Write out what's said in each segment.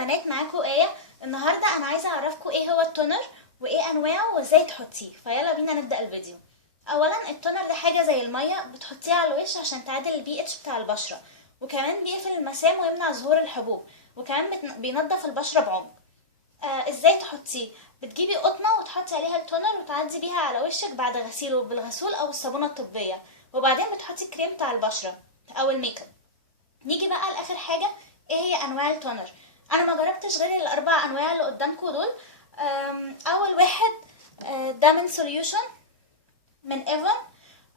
بنات، معاكم ايه؟ النهارده انا عايزه اعرفكم ايه هو التونر وايه انواعه وازاي تحطيه. فيلا بينا نبدا الفيديو. اولا التونر ده حاجه زي الميه بتحطيه على الوش عشان تعادل البي اتش بتاع البشره، وكمان بيقفل المسام ويمنع ظهور الحبوب، وكمان بينضف البشره بعمق. ازاي تحطيه؟ بتجيبي قطنه وتحطي عليها التونر وتعدي بيها على وشك بعد غسيله بالغسول او الصابونه الطبيه، وبعدين بتحطي الكريم بتاع البشره او الميك اب. نيجي بقى لاخر حاجه، ايه هي انواع التونر؟ انا ما جربتش غير الاربع انواع اللي قدامكم دول. اول واحد ده من سوليوشن من ايفون.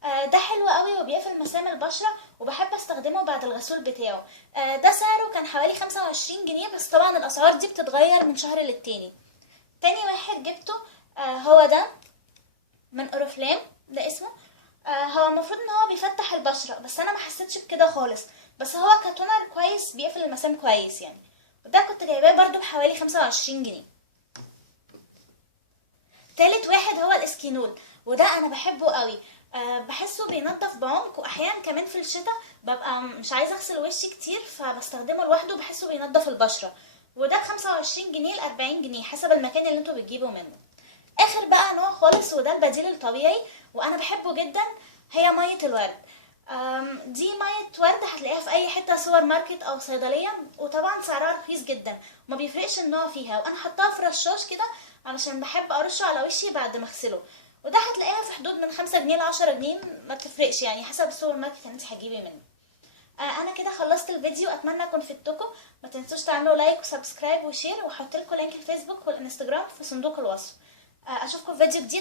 ده حلو قوي وبيقفل مسام البشره، وبحب استخدمه بعد الغسول بتاعه. ده سعره كان حوالي 25 جنيه، بس طبعا الاسعار دي بتتغير من شهر للتاني. تاني واحد جبته هو ده من اوريفلام، ده اسمه. هو المفروض ان هو بيفتح البشره، بس انا ما حسيتش بكده خالص، بس هو كتونر كويس بيقفل المسام كويس يعني. وده كنت جايباه برضو بحوالي 25 جنيه. تالت واحد هو الاسكينول، وده انا بحبه قوي. بحسه بينضف بعمق، واحيانا كمان في الشتاء ببقى مش عايزه اغسل وشي كتير فبستخدمه لوحده، بحسه بينضف البشره. وده ب25 جنيه ل40 جنيه حسب المكان اللي انتوا بتجيبوا منه. اخر بقى نوع خالص وده البديل الطبيعي وانا بحبه جدا، هي ميه الورد. دي ميه ورد هتلاقيها في اي حته، سوبر ماركت او صيدليه، وطبعا سعرها رخيص جدا وما بيفرقش النوع فيها، وانا حطاها في رشاش كده علشان بحب ارشه على وشي بعد ما اغسله. وده هتلاقيها في حدود من 5 جنيه ل10 جنيه، ما تفرقش يعني حسب السوبر ماركت اللي انت هتجيبي منه. انا كده خلصت الفيديو، اتمنى اكون فدتكم. ما تنسوش تعملوا لايك وسبسكرايب وشير، وهحط لكم لينك الفيسبوك والانستجرام في صندوق الوصف. اشوفكم في فيديو جديد.